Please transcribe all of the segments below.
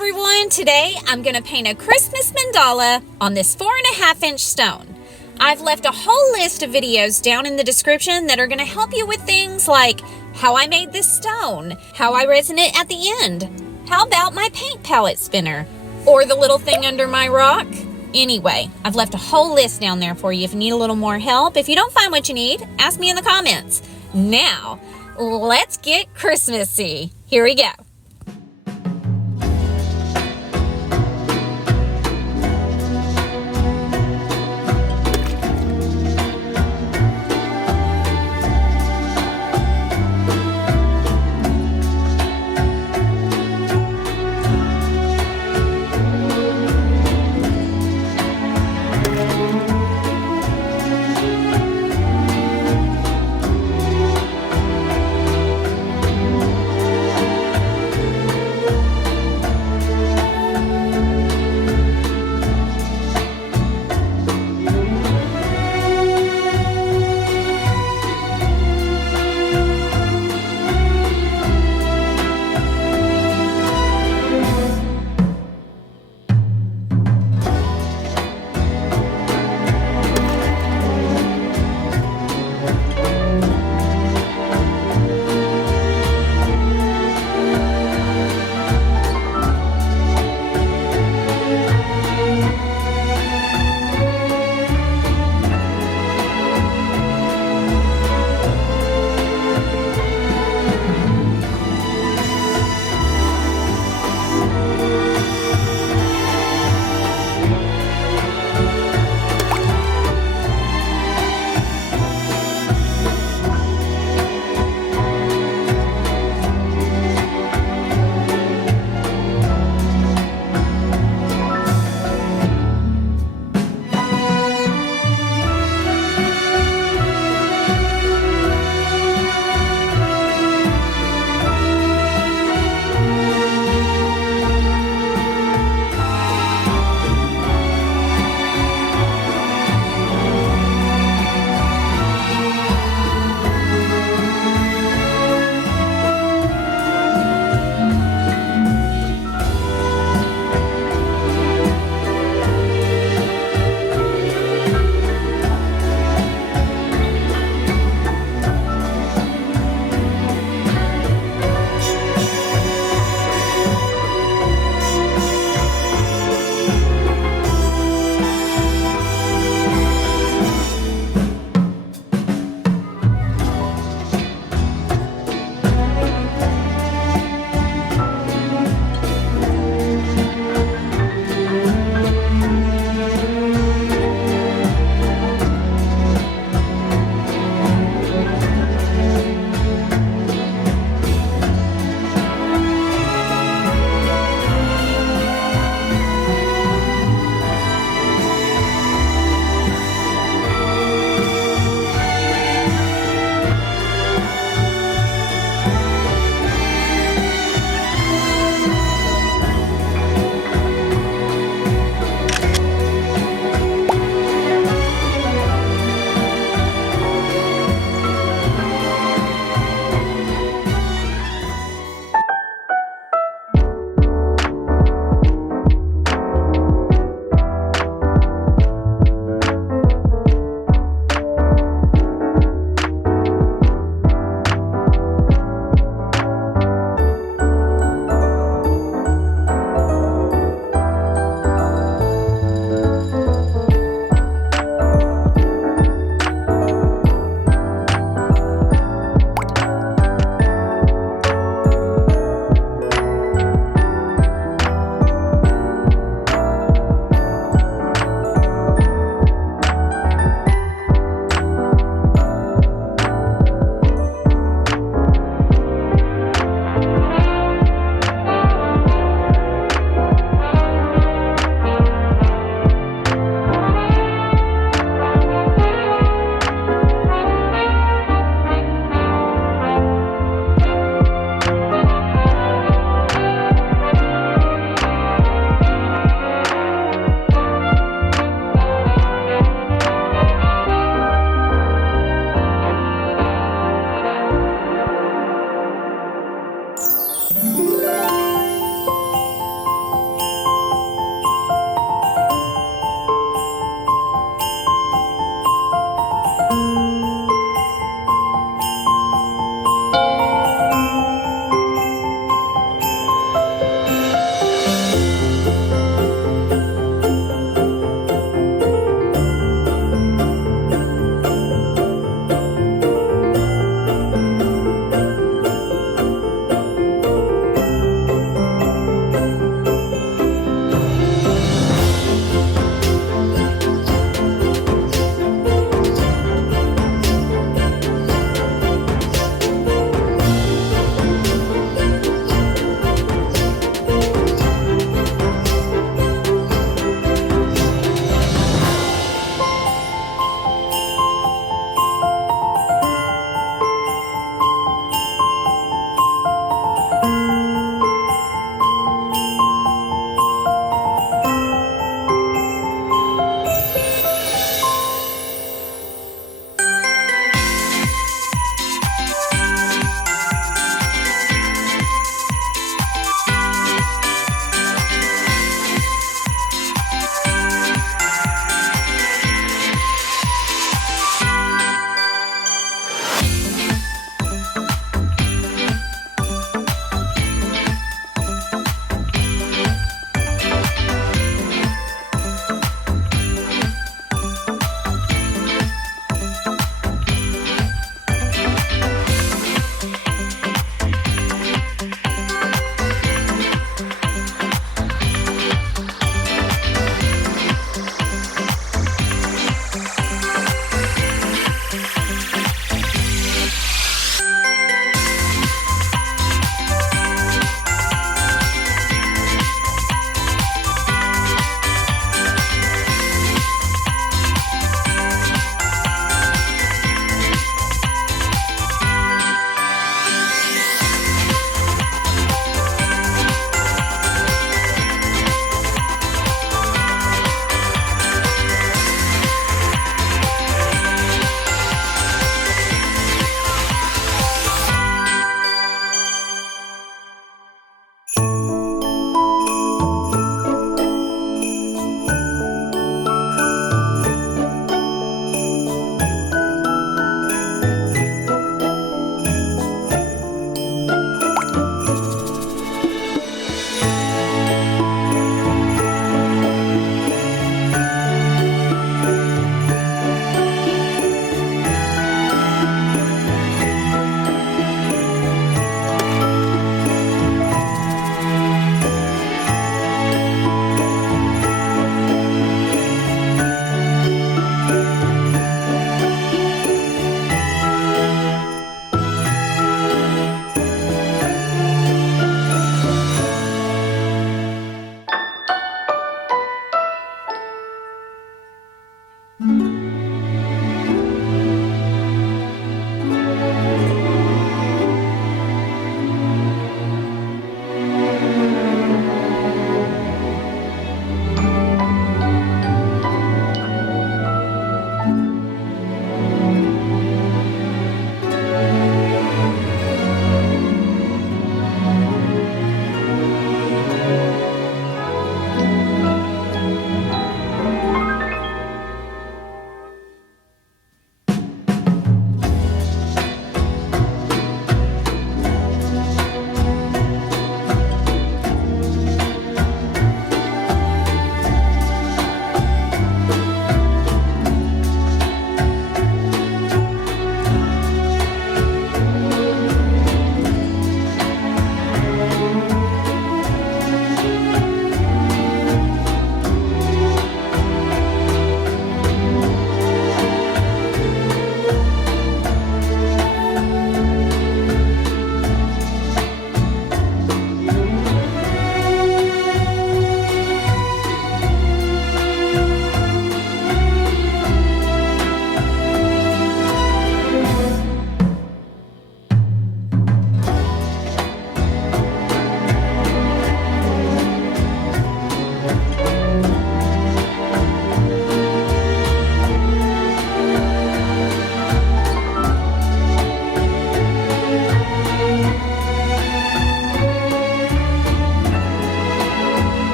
everyone, today I'm going to paint a Christmas mandala on this 4.5-inch stone. I've left a whole list of videos down in the description that are going to help you with things like how I made this stone, how I resin it at the end, how about my paint palette spinner, or the little thing under my rock. Anyway, I've left a whole list down there for you if you need a little more help. If you don't find what you need, ask me in the comments. Now, let's get Christmassy. Here we go.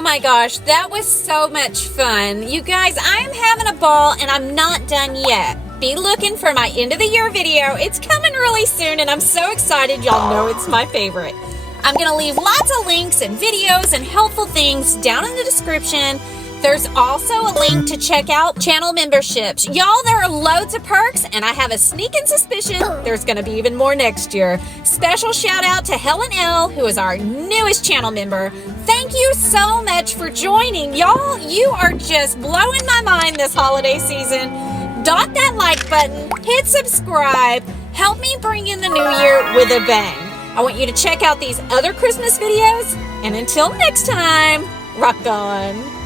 Oh my gosh, that was so much fun. You guys, I am having a ball and I'm not done yet. Be looking for my end of the year video. It's coming really soon and I'm so excited. Y'all know it's my favorite. I'm gonna leave lots of links and videos and helpful things down in the description. There's also a link to check out channel memberships. Y'all, there are loads of perks, and I have a sneaking suspicion there's gonna be even more next year. Special shout out to Helen L., who is our newest channel member. Thank you so much for joining. Y'all, you are just blowing my mind this holiday season. Dot that like button, hit subscribe, help me bring in the new year with a bang. I want you to check out these other Christmas videos, and until next time, rock on.